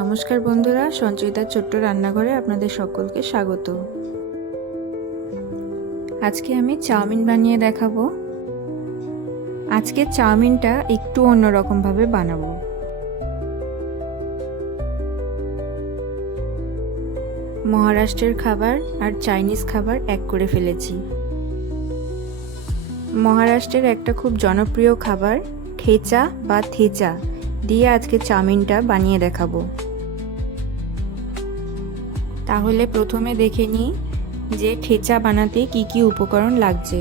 নমস্কার বন্ধুরা, সঞ্চয়িতার ছোট্ট রান্নাঘরে আপনাদের সকলকে স্বাগত। আজকে আমি চাউমিন বানিয়ে দেখাবো। আজকে চাউমিনটা একটু অন্যরকমভাবে বানাবো। মহারাষ্ট্রের খাবার আর চাইনিজ খাবার এক করে ফেলেছি। মহারাষ্ট্রের একটা খুব জনপ্রিয় খাবার ঠেচা বা থেচা দিয়ে আজকে চাউমিনটা বানিয়ে দেখাবো। তাহলে প্রথমে দেখে নিই যে ঠেচা বানাতে কি কি উপকরণ লাগছে।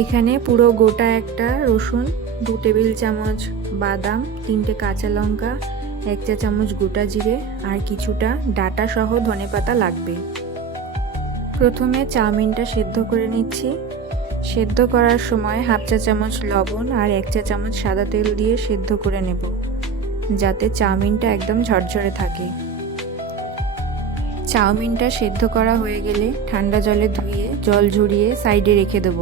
এখানে পুরো গোটা একটা রসুন, 2 টেবিল চামচ বাদাম, 3টে কাঁচা লঙ্কা, 1 চা চামচ গোটা জিরে আর কিছুটা ডাঁটা সহ ধনেপাতা লাগবে। প্রথমে চাউমিনটা সেদ্ধ করে নিচ্ছি। সেদ্ধ করার সময় 1/2 চা চামচ লবণ আর 1 চা চামচ সাদা তেল দিয়ে সেদ্ধ করে নেব, যাতে চাউমিনটা একদম ঝরঝরে থাকে। চাউমিনটা সেদ্ধ করা হয়ে গেলে ঠান্ডা জলে ধুয়ে জল ঝরিয়ে সাইডে রেখে দেব।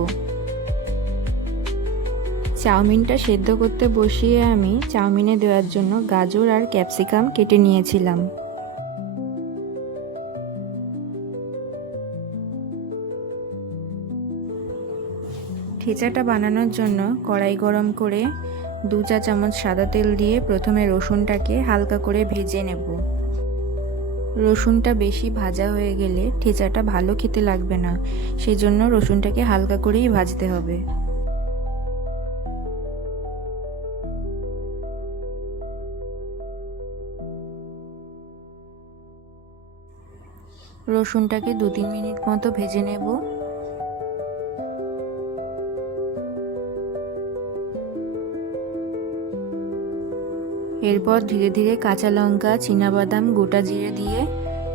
চাউমিনটা সেদ্ধ করতে বসিয়ে আমি চাউমিনে দেওয়ার জন্য গাজর আর ক্যাপসিকাম কেটে নিয়েছিলাম। ঠেচাটা বানানোর জন্য কড়াই গরম করে 2 চা চামচ সাদা তেল দিয়ে প্রথমে রসুনটাকে হালকা করে ভেজে নেব। রসুনটা বেশি ভাজা হয়ে গেলে ঠেচাটা ভালো খেতে লাগবে না, সেজন্য রসুনটাকে হালকা করেই ভাজতে হবে। রসুনটাকে 2-3 মিনিট মতো ভেজে নেব। এরপর ধীরে ধীরে কাঁচা লঙ্কা, চীনাবাদাম, গোটা জিরে দিয়ে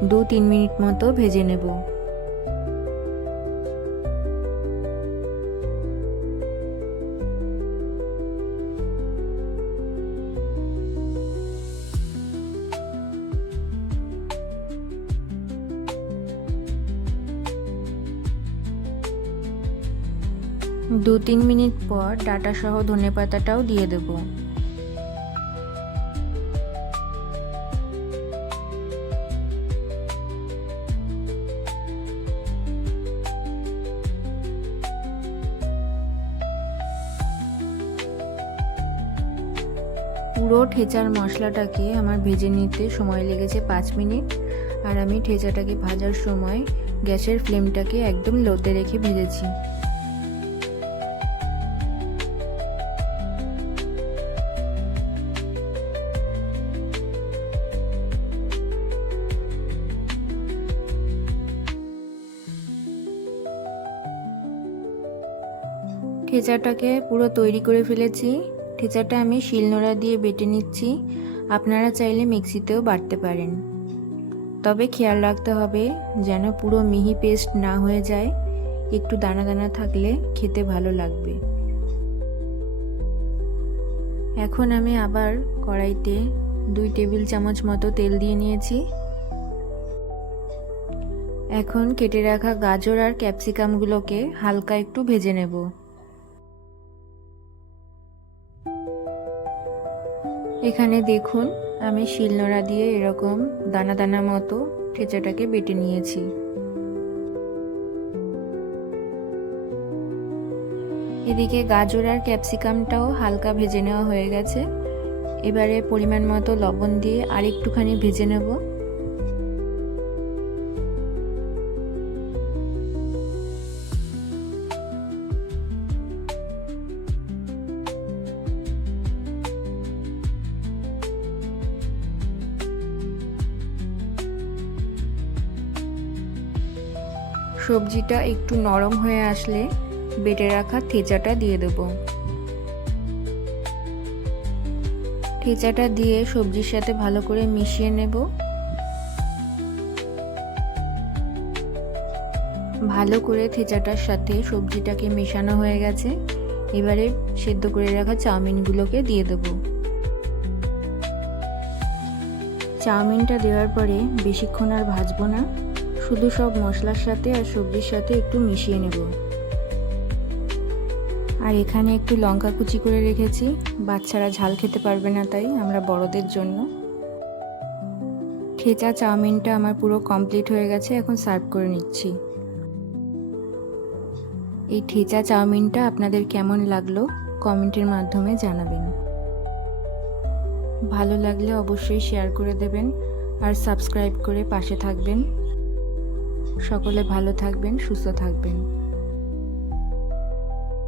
2-3 মিনিট মতো ভেজে নেব। দু 3 মিনিট পর ডাঁটা সহ ধনেপাতাটাও দিয়ে দেব। পুরো ঠেচার মশলাটাকে আমার ভেজে নিতে সময় লেগেছে 5 মিনিট। আর আমি ঠেচাটাকে ভাজার সময় গ্যাসের ফ্লেমটাকে একদম লোতে রেখে ভেজেছি। ঠেচাটাকে পুরো তৈরি করে ফেলেছি। ঠেচাটা আমি শিলনোড়া দিয়ে বেটে নিচ্ছি। আপনারা চাইলে মিক্সিতেও বাটতে পারেন, তবে খেয়াল রাখতে হবে যেন পুরো মিহি পেস্ট না হয়ে যায়। একটু দানা দানা থাকলে খেতে ভালো লাগবে। এখন আমি আবার কড়াইতে 2 টেবিল চামচ মতো তেল দিয়ে নিয়েছি। এখন কেটে রাখা গাজর আর ক্যাপসিকামগুলোকে হালকা একটু ভেজে নেব। এখানে দেখুন, আমি শিলনোড়া দিয়ে এরকম দানা দানা মতো ঠেচাটাকে বেটে নিয়েছি। এদিকে গাজর আর ক্যাপসিকামটাও হালকা ভেজে নেওয়া হয়ে গেছে। এবারে পরিমাণ মতো লবণ দিয়ে আর একটুখানি ভেজে নেব। সবজিটা একটু নরম হয়ে আসলে বেটে রাখা ঠেচাটা দিয়ে দেব। ঠেচাটা দিয়ে সবজির সাথে ভালো করে মিশিয়ে নেব। ভালো করে ঠেচাটার সাথে সবজিটাকে মেশানো হয়ে গেছে। এবারে সেদ্ধ করে রাখা চাউমিনগুলোকে দিয়ে দেব। চাউমিনটা দেওয়ার পরে বেশিক্ষণ আর ভাজবো না, শুধু সব মশলার সাথে আর সবজির সাথে একটু মিশিয়ে নেব। আর এখানে একটু লঙ্কা কুচি করে রেখেছি, বাচ্চারা ঝাল খেতে পারবে না, তাই আমরা বড়দের জন্য। ঠেচা চাউমিনটা আমার পুরো কমপ্লিট হয়ে গেছে, এখন সার্ভ করে নিচ্ছি। এই ঠেচা চাউমিনটা আপনাদের কেমন লাগলো কমেন্টের মাধ্যমে জানাবেন। ভালো লাগলে অবশ্যই শেয়ার করে দেবেন আর সাবস্ক্রাইব করে পাশে থাকবেন। সকলে ভালো থাকবেন, সুস্থ থাকবেন।